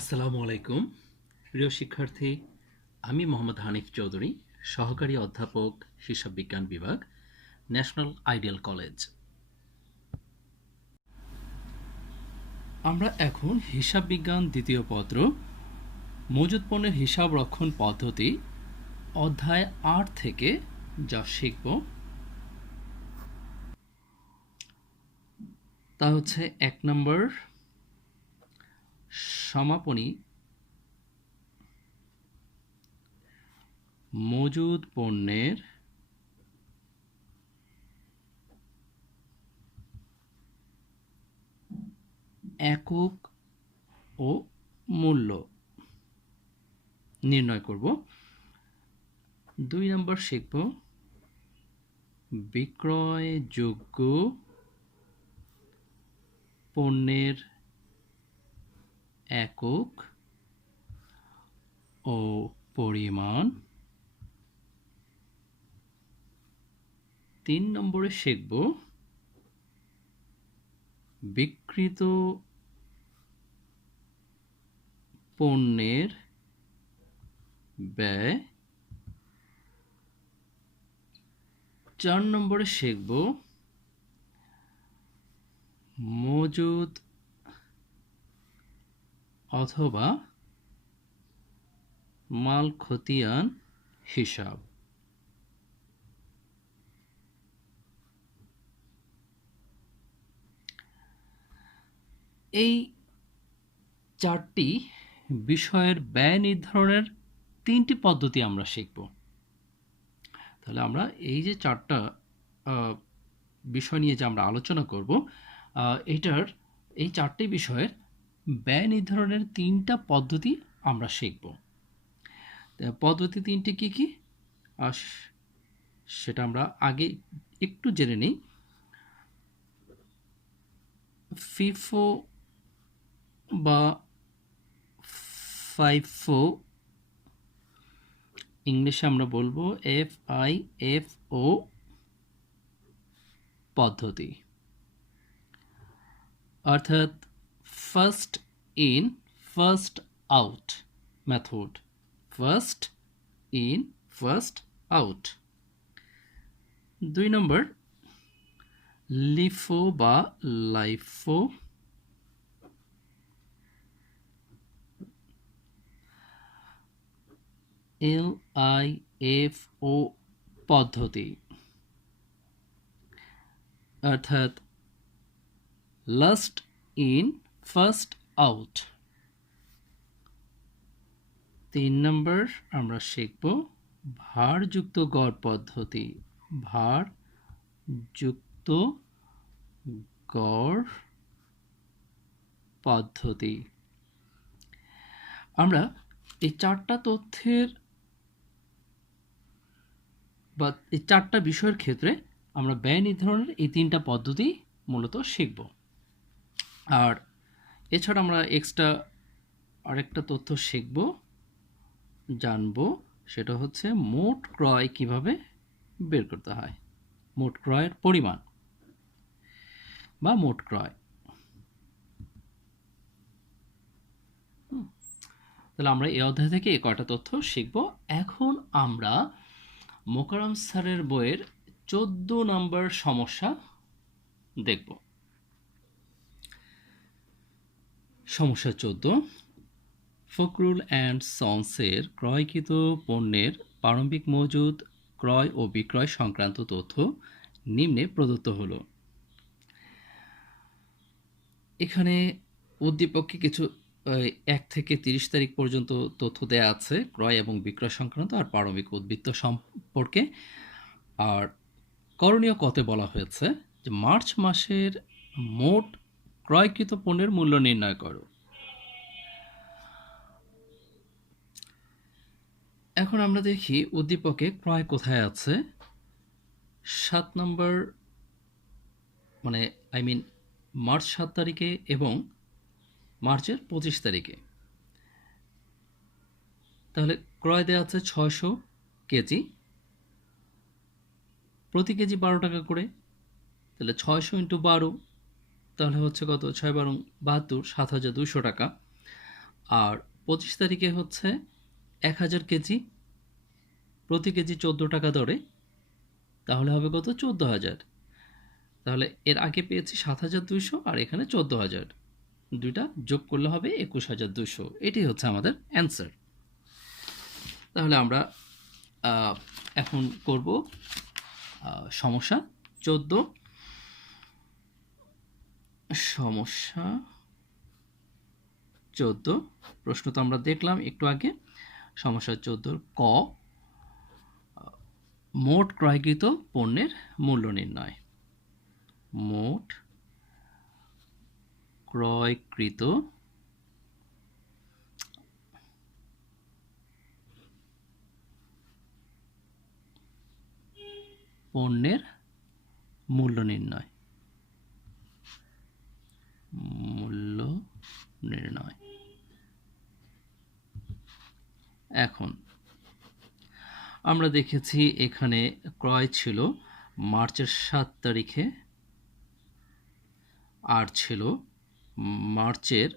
আসসালামু আলাইকুম প্রিয় শিক্ষার্থী, আমি মোহাম্মদ হানিফ চৌধুরী, সহকারী অধ্যাপক, হিসাব বিজ্ঞান বিভাগ, ন্যাশনাল আইডিয়াল কলেজ। আমরা এখন হিসাব বিজ্ঞান দ্বিতীয় পত্র মজুদ পণ্যের হিসাব রক্ষণ পদ্ধতি অধ্যায় ৮ থেকে যা শিখব তা হচ্ছে ১ নম্বর সমাপনী মজুদ পণ্যের একক ও মূল্য নির্ণয় করব। ২ নম্বর শিখব বিক্রয়যোগ্য পণ্যের একক ও পরিমাণ। ৩ নম্বরে শিখব বিক্রিত পণ্যের ব্যয়। ৪ নম্বরে শিখব মজুদ অথবা মাল খতিয়ান হিসাব। এই ৪টি বিষয়ের ব্যয় নির্ধারণের ৩টি পদ্ধতি আমরা শিখব। তাহলে আমরা এই যে ৪টা বিষয় নিয়ে যে আমরা আলোচনা করব, এই ৪টি বিষয়ের ব্যয় নির্ধারণের ৩টা পদ্ধতি আমরা শিখব। পদ্ধতি ৩টি কি কি সেটা আমরা আগে একটু জেনে নিই। ফিফো বা ফাইফো, ইংলিশে আমরা বলবো FIFO পদ্ধতি, অর্থাৎ first in first out method. First in first out. ২ number LIFO বা লাইফো, LIFO পদ্ধতি, অর্থাৎ লাস্ট ইন ফার্স্ট আউট। ৩ নম্বর আমরা শিখব ভারযুক্ত গড় পদ্ধতি। ভারযুক্ত গড় পদ্ধতি। আমরা এই ৪টা তথ্যের বা এই ৪টা বিষয়ের ক্ষেত্রে আমরা ব্যয় নির্ধারণের এই ৩টা পদ্ধতি মূলত শিখব। আর এছাড়া আমরা এক্সট্রা আরেকটা তথ্য শিখব, জানব, সেটা হচ্ছে মোট ক্রয় কিভাবে বের করতে হয়, মোট ক্রয়ের পরিমাণ বা মোট ক্রয়। তাহলে আমরা এই অধ্যায় থেকে এই কয়টা তথ্য শিখব। এখন আমরা মোকাররম স্যারের বইয়ের 14 নম্বর সমস্যা দেখব। সমস্যা 14, ফখরুল অ্যান্ড সন্সের ক্রয়কৃত পণ্যের প্রারম্ভিক মজুদ, ক্রয় ও বিক্রয় সংক্রান্ত তথ্য নিম্নে প্রদত্ত হলো। এখানে উদ্দীপকে কিছু ১ থেকে ৩০ তারিখ পর্যন্ত তথ্য দেয়া আছে ক্রয় এবং বিক্রয় সংক্রান্ত আর প্রারম্ভিক উদ্বৃত্ত সম্পর্কে। আর করণীয় কতে বলা হয়েছে যে মার্চ মাসের মোট ক্রয়কৃত পণ্যের মূল্য নির্ণয় করো। এখন আমরা দেখি উদ্দীপকে ক্রয় কোথায় আছে। ৭ নম্বর মানে মার্চ ৭ তারিখে এবং মার্চের ২৫ তারিখে। তাহলে ক্রয় দেওয়া আছে ৬০০ কেজি, প্রতি কেজি ১২ টাকা করে। তাহলে ৬০০ × ১২ তাহলে হচ্ছে কত, ৬ × ৭ = ৭,২০০ টাকা। আর 25 তারিখে হচ্ছে 1000 কেজি, প্রতি কেজি 14 টাকা দরে, তাহলে হবে কত? 14,000। তাহলে এর আগে পেয়েছি 7,200 আর এখানে 14,000, দুইটা যোগ করলে হবে 21,200। এটাই হচ্ছে আমাদের অ্যান্সার। তাহলে আমরা এখন করব সমস্যা 14। সমস্যা 14 প্রশ্ন তো আমরা দেখলাম একটু আগে। সমস্যা 14 ক, মোট ক্রয়কৃত পণ্যের মূল্য নির্ণয়। মোট ক্রয়কৃত পণ্যের মূল্য নির্ণয়। মূল্য নির্ণয়। এখন আমরা দেখেছি এখানে ক্রয় ছিল মার্চের 7 তারিখে আর ছিল মার্চের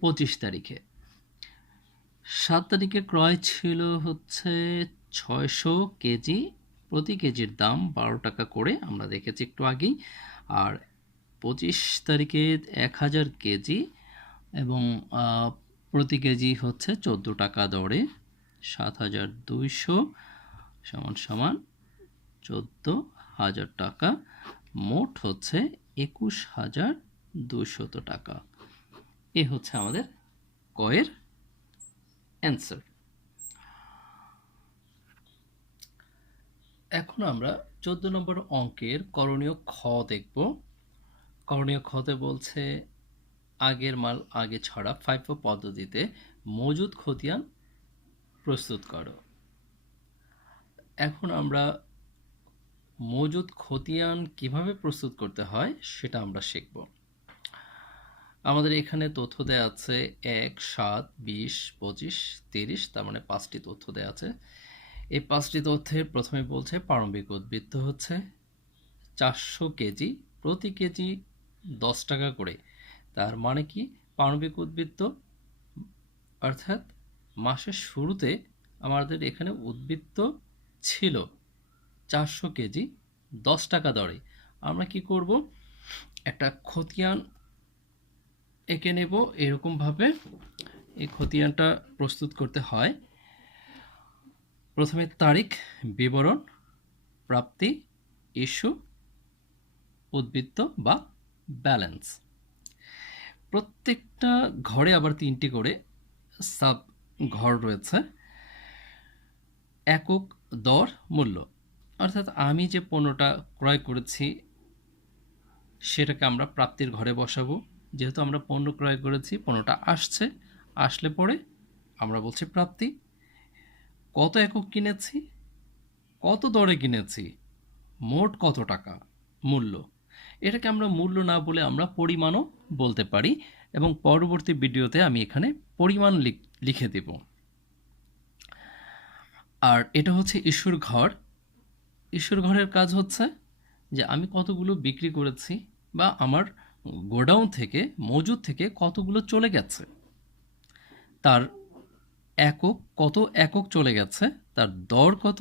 25 তারিখে। 7 তারিখে ক্রয় ছিল হচ্ছে 600 কেজি, প্রতি কেজির দাম 12 টাকা করে, আমরা দেখেছি একটু আগেই। আর 25 তারিখে 1000 কেজি এবং প্রতি কেজি হচ্ছে 14 টাকা দরে, 7,200 সমান সমান 14,000 টাকা, মোট হচ্ছে 21,200 টাকা। এ হচ্ছে আমাদের কয়ের অ্যান্সার। এখন আমরা 14 নম্বর অঙ্কের করণীয় খ দেখব। করণীয় খতে বলছে আগের মাল আগে ছাড়া ফাইফো পদ্ধতিতে মজুদ খতিয়ান প্রস্তুত করো। এখন আমরা মজুদ খতিয়ান কিভাবে প্রস্তুত করতে হয় সেটা আমরা শিখব। আমাদের এখানে তথ্য দেয়া আছে 1, 7, 20, 25, 30, তার মানে 5টি তথ্য দেয়া আছে। এই 5টি তথ্যের প্রথমে বলছে প্রারম্ভিক উদ্বৃত্ত হচ্ছে 400 কেজি, প্রতি কেজি 10 টাকা করে। তার মানে কি? প্রারম্ভিক উদ্বৃত্ত অর্থাৎ মাসের শুরুতে আমাদের এখানে উদ্বৃত্ত ছিল 400 কেজি 10 টাকা দরে। আমরা কি করব? একটা খতিয়ান এঁকে নেব এরকমভাবে। এই খতিয়ানটা প্রস্তুত করতে হয় প্রথমে তারিখ, বিবরণ, প্রাপ্তি, ইস্যু, উদ্বৃত্ত বা ব্যালেন্স। প্রত্যেকটা ঘরে আবার 3টি করে সাব ঘর রয়েছে। একক দর মূল্য, অর্থাৎ আমি যে পণ্যটা ক্রয় করেছি সেটাকে আমরা প্রাপ্তির ঘরে বসাবো। যেহেতু আমরা পণ্য ক্রয় করেছি, পণ্যটা আসছে, আসলে পরে আমরা বলছি প্রাপ্তি। কত একক কিনেছি, কত দরে কিনেছি, মোট কত টাকা মূল্য। এটাকে আমরা মূল্য না বলে আমরা পরিমাণও বলতে পারি, এবং পরবর্তী ভিডিওতে আমি এখানে পরিমাণ লিখে দেব। আর এটা হচ্ছে ইস্যুর ঘর। ইস্যুর ঘরের কাজ হচ্ছে যে আমি কতগুলো বিক্রি করেছি বা আমার গোডাউন থেকে, মজুদ থেকে কতগুলো চলে গেছে, তার একক, কত একক চলে গেছে, তার দর কত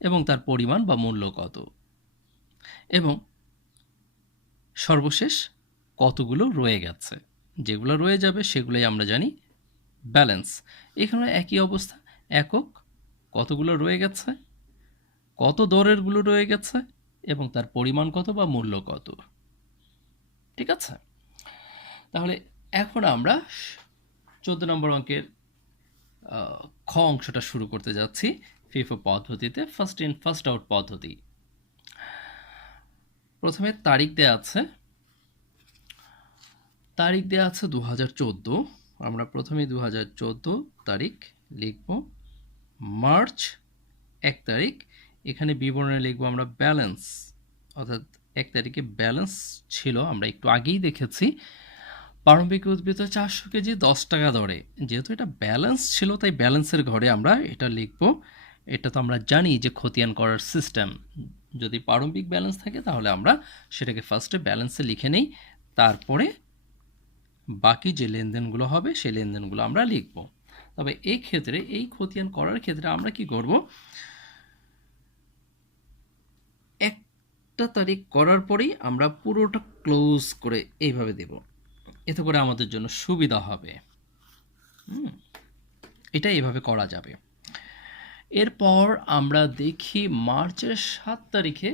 এবং তার পরিমাণ বা মূল্য কত, এবং সর্বশেষ কতগুলো রয়ে গেছে। যেগুলো রয়ে যাবে সেগুলোই আমরা জানি ব্যালেন্স। এখানে একই অবস্থা, একক, কতগুলো রয়ে গেছে, কত দরেরগুলো রয়ে গেছে এবং তার পরিমাণ কত বা মূল্য কত। ঠিক আছে? তাহলে এখন আমরা 14 নম্বর অঙ্কের খ অংশটা শুরু করতে যাচ্ছি ফিফো পদ্ধতিতে, ফার্স্ট ইন ফার্স্ট আউট পদ্ধতি। প্রথমে তারিখ দেয়া আছে, তারিখ দেয়া আছে 2014। আমরা প্রথমে 2014 তারিখ লিখব। মার্চ 1 তারিখ, এখানে বিবরণে লিখব আমরা ব্যালেন্স, অর্থাৎ 1 তারিখে ব্যালেন্স ছিল, আমরা একটু আগেই দেখেছি। প্রারম্ভিক উদ্বৃত্ত 400 কেজি 10 টাকা দরে। যেহেতু এটা ব্যালেন্স ছিল তাই ব্যালেন্সের ঘরে আমরা এটা লিখব। এটা তো আমরা জানি যে খতিয়ান করার সিস্টেম, যদি প্রারম্ভিক ব্যালেন্স থাকে তাহলে আমরা সেটাকে ফার্স্টে ব্যালেন্সে লিখে নেই, তারপরে বাকি যে লেনদেনগুলো হবে সেই লেনদেনগুলো আমরা লিখব। তবে এই ক্ষেত্রে এই খতিয়ান করার ক্ষেত্রে আমরা কি করব, একটা তারিখ করার পরেই আমরা পুরোটা ক্লোজ করে এইভাবে দেব, এতে করে আমাদের জন্য সুবিধা হবে। এটা এইভাবে করা যাবে। এরপর আমরা দেখি মার্চের 7 তারিখে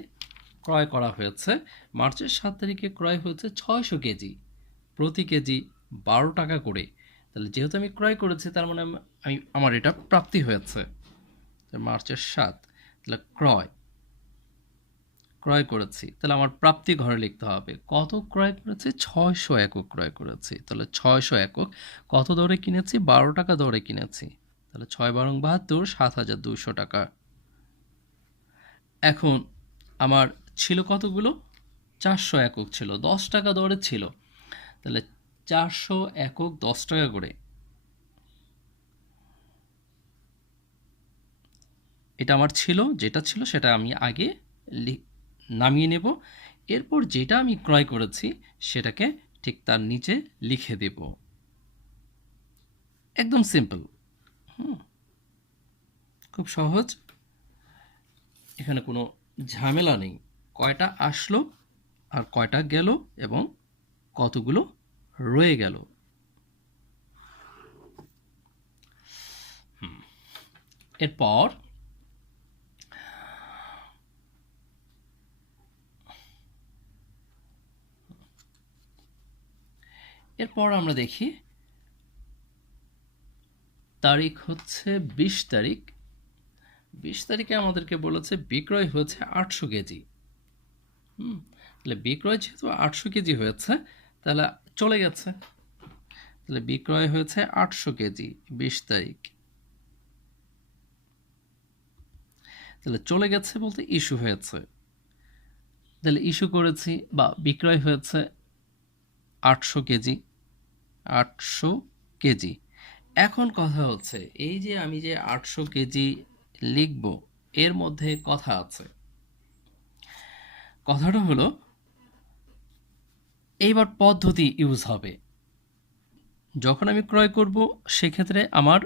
ক্রয় করা হয়েছে। মার্চের 7 তারিখে ক্রয় হয়েছে 600 কেজি, প্রতি কেজি 12 টাকা করে। তাহলে যেহেতু আমি ক্রয় করেছি তার মানে আমার এটা প্রাপ্তি হয়েছে। মার্চের 7 তাহলে ক্রয় করেছি, তাহলে আমার প্রাপ্তি ঘরে লিখতে হবে। কত ক্রয় করেছি? 600 একক ক্রয় করেছি। তাহলে 600 একক কত দরে কিনেছি? 12 টাকা দরে কিনেছি। তাহলে 6 বারং 72, 7,200 টাকা। এখন আমার ছিল কতগুলো? 400 একক ছিল, 10 টাকা দরে ছিল। তাহলে 400 একক 10 টাকা করে, এটা আমার ছিল, যেটা ছিল সেটা আমি আগে নামিয়ে নেব। এরপর যেটা আমি ক্রয় করেছি সেটাকে ঠিক তার নিচে লিখে দেব। একদম সিম্পল, খুব সহজ, এখানে কোনো ঝামেলা নেই। কয়টা আসলো আর কয়টা গেল এবং কতগুলো রয়ে গেল। এরপর আমরা দেখি তারিখ হচ্ছে 20 তারিখ। 20 তারিখে আমাদেরকে বলেছে বিক্রয় হয়েছে 800 কেজি। তাহলে বিক্রয় যেহেতু 800 কেজি হয়েছে তাহলে চলে গেছে। তাহলে বিক্রয় হয়েছে 800 কেজি 20 তারিখ। তাহলে চলে গেছে বলতে ইস্যু হয়েছে। তাহলে ইস্যু করেছি বা বিক্রয় হয়েছে 800 কেজি, 800 কেজি। এখন কথা হচ্ছে এই যে আমি যে 800 কেজি লিখব এর মধ্যে কথা আছে। কথাটা হলো এইবার পদ্ধতি ইউজ হবে। যখন আমি ক্রয় করব সেক্ষেত্রে আমার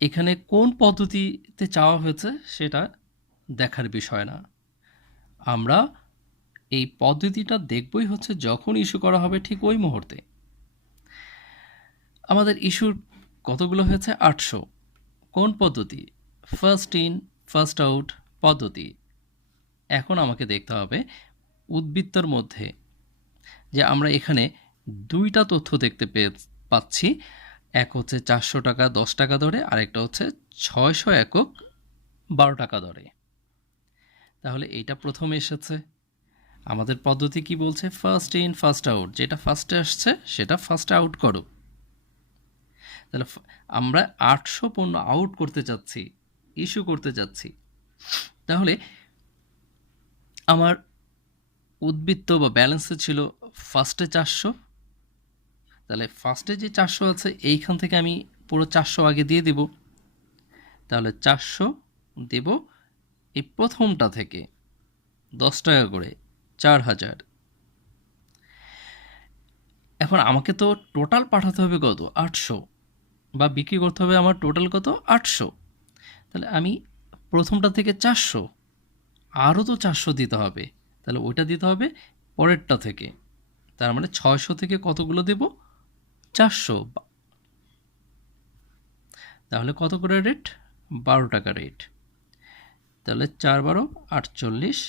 এখানে কোন পদ্ধতিতে চাওয়া হয়েছে সেটা দেখার বিষয় না। আমরা এই পদ্ধতিটা দেখবই হচ্ছে যখন ইস্যু করা হবে ঠিক ওই মুহূর্তে। আমাদের ইস্যুর কতগুলো হয়েছে? 800। কোন পদ্ধতি? ফার্স্ট ইন ফার্স্ট আউট পদ্ধতি। এখন আমাকে দেখতে হবে উদ্বৃত্তর মধ্যে যে আমরা এখানে দুইটা তথ্য দেখতে পাচ্ছি। এক হচ্ছে 400 টাকা 10 টাকা দরে, আরেকটা হচ্ছে 600 একক 12 টাকা দরে। তাহলে এইটা প্রথমে এসেছে। আমাদের পদ্ধতি কি বলছে? ফার্স্ট ইন ফার্স্ট আউট, যেটা ফার্স্টে আসছে সেটা ফার্স্টে আউট করো। তাহলে আমরা 800 পণ্য আউট করতে চাচ্ছি, ইস্যু করতে চাচ্ছি। তাহলে আমার উদ্বৃত্ত বা ব্যালেন্সে ছিল ফার্স্টে 400। তাহলে ফার্স্টে যে 400 আছে এইখান থেকে আমি পুরো 400 আগে দিয়ে দেব। তাহলে 400 দেব এই প্রথমটা থেকে 10 টাকা করে 4000। এখন আমাকে তো টোটাল পাঠাতে হবে কত? 800, বা বিক্রি করতে হবে আমার টোটাল কত? 800। তাহলে আমি প্রথমটা থেকে 400, আরও তো 400 দিতে হবে। তাহলে ওইটা দিতে হবে পরেরটা থেকে। তার মানে 600 থেকে কতগুলো দেব? 400। তাহলে কত করে রেট? 12 টাকা রেট। তাহলে 4 12 48,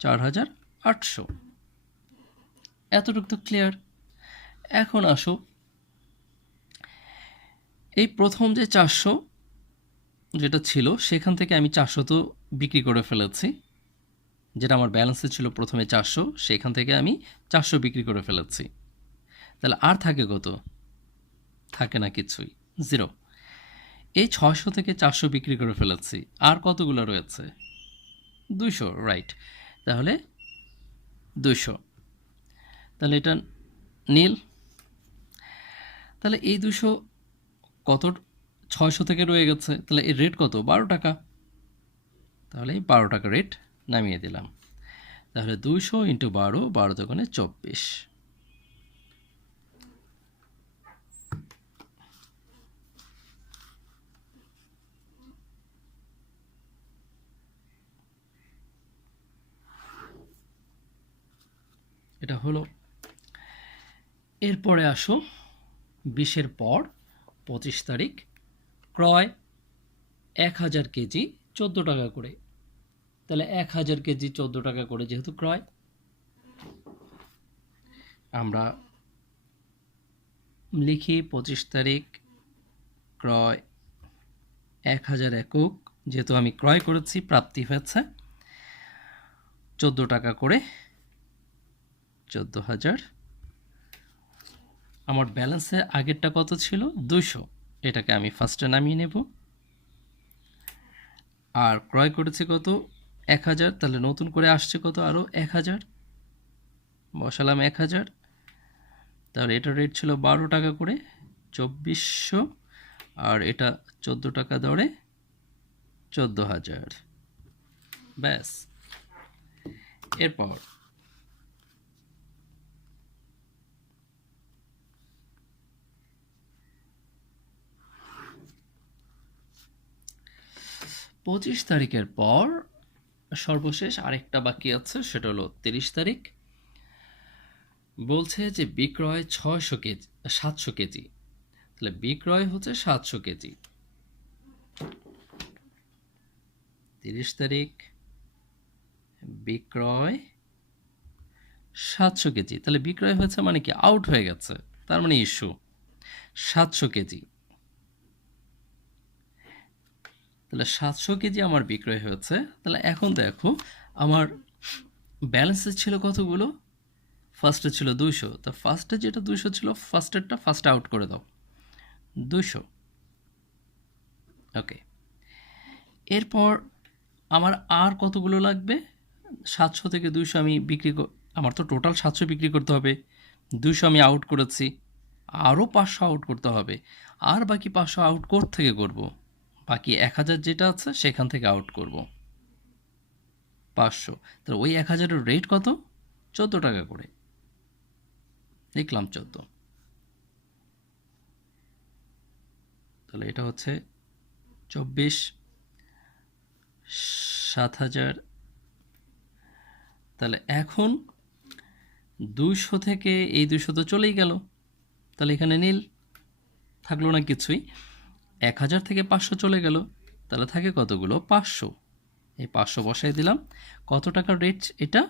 4800। এতটুকু তো ক্লিয়ার। এখন আসো এই প্রথম যে 400 যেটা ছিল সেখান থেকে আমি 400 তো বিক্রি করে ফেলেছি। যেটা আমার ব্যালেন্সে ছিল প্রথমে 400, সেখান থেকে আমি 400 বিক্রি করে ফেলেছি। তাহলে আর থাকে কত? থাকে না কিছুই, 0। এই 600 থেকে 400 বিক্রি করে ফেলেছি, আর কতগুলো রয়েছে? 200, রাইট। তাহলে 200, তাহলে এটা নীল। তাহলে এই 200 কত? 600 থেকে রয়ে গেছে। তাহলে এর রেট কত? 12 টাকা। তাহলে এই 12 টাকা রেট নামিয়ে দিলাম। তাহলে 200 × 12, 12 দোকানে 24। এটা হলো। এরপরে আসো 20-এর পর 25 তারিখ, ক্রয় 1000 কেজি 14 টাকা করে। তাহলে 1000 কেজি 14 টাকা করে যেহেতু ক্রয়, আমরা লিখি 25 তারিখ ক্রয় 1000 একক, যেহেতু আমি ক্রয় করেছি প্রাপ্তি হয়েছে 14 টাকা করে, 14,000। আমার ব্যালেন্সে আগেরটা কত ছিল 200, এটাকে আমি ফার্স্টে নামিয়ে নেব। আর ক্রয় করেছি কত 1000, তাহলে নতুন করে আসছে কত আরও 1000, বসালাম 1000। তাহলে এটার রেট ছিল 12 টাকা করে 2400, আর এটা 14 টাকা দরে 14,000। ব্যাস। এরপর পঁচিশ তারিখের পর সর্বশেষ আরেকটা বাকি আছে, সেটা হলো 30 তারিখ। বলছে যে বিক্রয় 600 কেজি 700 কেজি, তাহলে বিক্রয় হচ্ছে 700 কেজি। 30 তারিখ বিক্রয় 700 কেজি, তাহলে বিক্রয় হয়েছে মানে কি আউট হয়ে গেছে, তার মানে ইস্যু 700 কেজি। তাহলে 700 কেজি আমার বিক্রয় হয়েছে। তাহলে এখন দেখো আমার ব্যালেন্সে ছিল কতগুলো, ফার্স্টে ছিল 200, তো ফার্স্টে যেটা 200 ছিল ফার্স্টেরটা ফার্স্ট আউট করে দাও 200। ওকে, এরপর আমার আর কতগুলো লাগবে, 700 থেকে 200 আমি আমার তো টোটাল 700 বিক্রি করতে হবে, 200 আমি আউট করেছি, আরও 500 আউট করতে হবে। আর বাকি 500 আউট থেকে করব, বাকি 1000 যেটা আছে সেখান থেকে আউট করব 500। তাহলে ওই 1000-এর রেট কত 14 টাকা করে, লিখলাম 14। তাহলে এটা হচ্ছে 24, 7000। তাহলে এখন 200 থেকে এই 200 তো চলেই গেল, তাহলে এখানে নীল থাকলো না কিছুই। 1000 থেকে 500 চলে গেল, তাহলে থাকে কতগুলো 500, এই 500 বসাই দিলাম। কত টাকার রেট এটা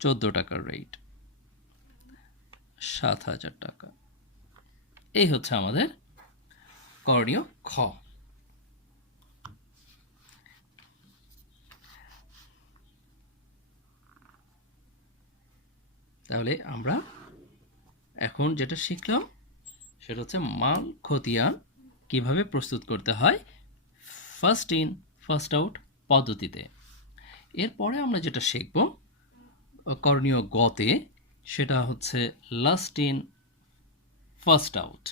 14 টাকার রেট, 7000 টাকা। এই হচ্ছে আমাদের করণীয় খ। তাহলে আমরা এখন যেটা শিখলাম সেটা হচ্ছে মাল খতিয়ান কিভাবে প্রস্তুত করতে হয় ফার্স্ট ইন ফার্স্ট আউট পদ্ধতিতে। এরপরে আমরা যেটা শিখব করণীয় গতে, সেটা হচ্ছে লাস্ট ইন ফার্স্ট আউট।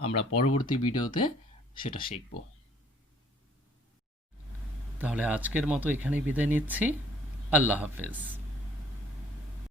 আমরা পরবর্তী ভিডিওতে সেটা শিখব। তাহলে আজকের মতো এখানেই বিদায় নিচ্ছি। আল্লাহ হাফেজ।